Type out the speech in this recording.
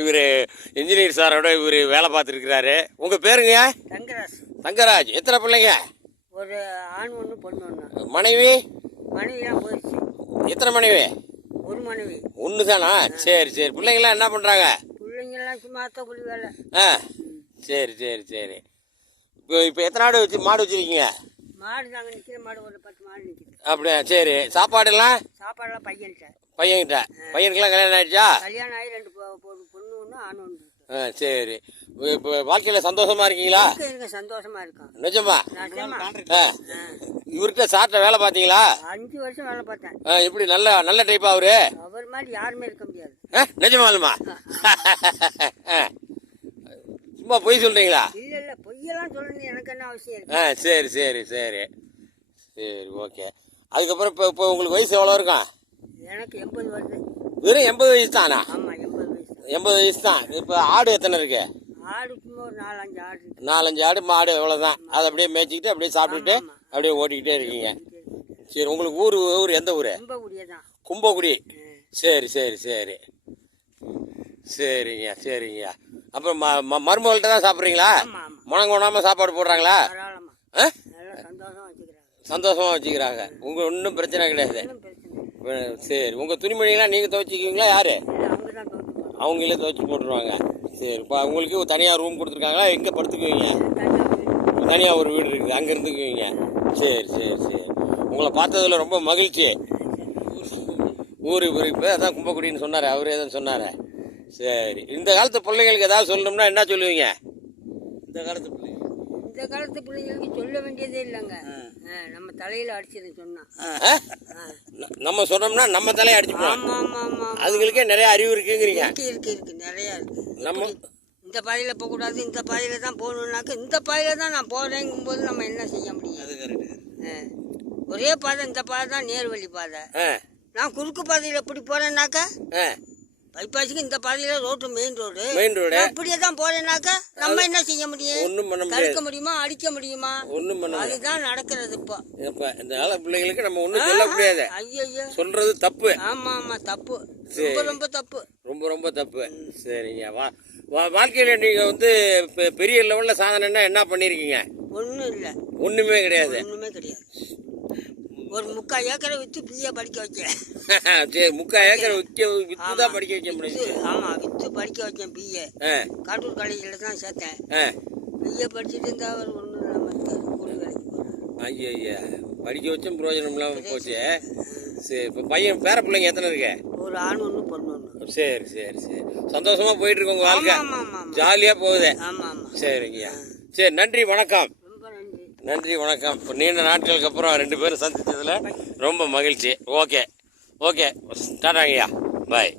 இவர் இன்ஜினியர் சாரோட இவர் வேலை பார்த்துருக்கிறாரு. உங்கள் பேருங்க? தங்கராஜ். தங்கராஜ். எத்தனை பிள்ளைங்க? ஒரு ஆண் ஒன்று பொண்ணு ஒன்று. மனைவி? மனைவிலாம் போயிடுச்சு. எத்தனை மனைவி? ஒரு மனைவி. ஒன்று தானா? சரி சரி. பிள்ளைங்களாம் என்ன பண்ணுறாங்க? பிள்ளைங்கெல்லாம் சும்மா கூலி வேலை. ஆ சரி சரி சரி. இப்போ எத்தனை மாடு வச்சுருக்கீங்க? மாடு நாங்கள் நிற்கிற மாடு ஒரு 10 மாடு நிற்கிது. அப்படியா? சரி. சாப்பாடெல்லாம்? சாப்பாடெல்லாம் பையன்கிட்ட. பையனுக்கெல்லாம் கல்யாணம் ஆகிடுச்சா? கல்யாணம் ஆகி 2 பொண்ணு ஒன்று ஆண் ஒன்று. ஆ சரி. இப்போ வாழ்க்கையில் சந்தோஷமா இருக்கீங்களா? எனக்கு சந்தோஷமா இருக்கும். நிஜமா? இவர்கிட்ட சார்ட்ட வேலை பார்த்தீங்களா? 5 வருஷம் வேலை பார்த்தேன். எப்படி நல்ல டைப்பா அவரு? அவர் மாதிரி யாருமே இருக்க முடியாது. நிஜமாலுமா? சும்மா பொய் சொல்றீங்களா? இல்ல பொய்யெல்லாம் சொல்லணும் எனக்கு என்ன அவசியம் இருக்கு? சரி சரி சரி சரி ஓகே. அதுக்கப்புறம் இப்போ உங்களுக்கு வயசு எவ்வளோ இருக்கும்? எனக்கு 80 வருது. வெறும் 80 வயசு தானா? ஆமா 80 வயசு. 80 வயசு தான். இப்போ ஆடு எத்தனை இருக்கு? ஆடு சும்மா ஒரு 4-5 ஆடு. 4-5 ஆடு மாடு எவ்வளோதான். அதை அப்படியே மேய்ச்சிக்கிட்டு அப்படியே சாப்பிட்டுட்டு அப்படியே ஓட்டிக்கிட்டே இருக்கீங்க. சரி. உங்களுக்கு ஊர் எந்த ஊர்? கும்பகுடியே தான். கும்பகுடி. சரி சரி சரி சரிங்க சரிங்க. அப்புறம் மருமகள்கிட்ட தான் சாப்பிட்றீங்களா? முணங்கோணாமல் சாப்பாடு போடுறாங்களா? சந்தோஷமாக வச்சுக்கிறாங்க. உங்கள் ஒன்றும் பிரச்சனை கிடையாது. சரி. உங்கள் துணிமணிலாம் நீங்கள் துவைச்சிக்குவீங்களா? யார்? அவங்களே துவைச்சி போட்டுருவாங்க. சரி. இப்போ உங்களுக்கு தனியாக ரூம் கொடுத்துருக்காங்களா? எங்கே படுத்துக்குவீங்க? தனியாக ஒரு வீடு இருக்குது, அங்கே இருந்துக்குவீங்க. சரி சரி சரி. உங்களை பார்த்ததில் ரொம்ப மகிழ்ச்சி. ஊர் இப்போ அதான் கும்பக்குடின்னு சொன்னார், அவரே தான் சொன்னார். சரி. இந்த காலத்து பிள்ளைங்களுக்கு ஏதாவது சொல்லணும்னா என்ன சொல்லுவீங்க? இந்த காலத்து பிள்ளைங்களுக்கு சொல்ல வேண்டியதே இல்லைங்க. நம்ம தலையில அடிச்சது சொன்னா நம்ம சொன்னோம்னா நம்ம தலையை அடிச்சுப்போம். அதுங்களுக்கே நிறைய அறிவு இருக்குங்கிறீங்க. இருக்கு நிறைய இருக்கு. நம்ம இந்த பாதையில போக கூடாது, இந்த பாதையில தான் போகணும்னாக்க இந்த பாதையில தான் நான் போறேங்கும் போது நம்ம என்ன செய்ய முடியும்? ஒரே பாதை, இந்த பாதை தான் நேர்வழி பாதை. நான் குறுக்கு பாதையில எப்படி போறேன்னாக்கா பைபாஸுக்கு இந்த பாதையில மெயின் ரோடு அப்படியே தான் போறேன்னாக்கா நம்ம என்ன செய்ய முடியும்? தடுக்க முடியுமா? அடிக்க முடியுமா? அதுதான் நடக்கிறது இப்போ. இந்த கால பிள்ளைங்களுக்கு நம்ம ஒண்ணும் சொல்ல முடியாது. ஐயோ சொல்றது தப்பு. ஆமா தப்பு. ரொம்ப தப்பு. ரொம்ப தப்பு. சரிங்க. வாழ்க்கையில நீங்க பெரிய லெவல்ல சாதனைன்னா என்ன பண்ணிருக்கீங்க? ஒண்ணும் இல்ல. ஒண்ணுமே கிடையாது. ஒரு 3/4 ஏக்கரை வித்து பிஏ படிக்க வைக்கிறேன். சரி. 3/4 ஏக்கரை வித்து தான் படிக்க வைக்க முடியும். ஆமா வித்து படிக்க வச்சேன் பிஏ. காட்டூர் காலேஜில் தான் சேர்த்தேன். பிஏ படிச்சுட்டு இருந்தா அவர் ஒன்றும் இல்லாமல் கூலி வேலைக்கு போறாரு. ஐயா படிக்க வச்சும் பிரயோஜனம் இல்லாமல் போச்சு. சரி. இப்போ பையன் பேர பிள்ளைங்க எத்தனை இருக்கு? ஒரு ஆண் ஒன்று பொண்ணு ஒன்று. சரி சரி சரி. சந்தோஷமா போயிட்டு இருக்கு உங்க வாழ்க்கை? ஜாலியா போகுது. சரிங்கய்யா. சரி. நன்றி வணக்கம். நன்றி வணக்கம். இப்போ நீண்ட நாட்களுக்கு அப்புறம் 2 பேரும் சந்தித்ததில் ரொம்ப மகிழ்ச்சி. ஓகே டாடாங்கய்யா. பாய்.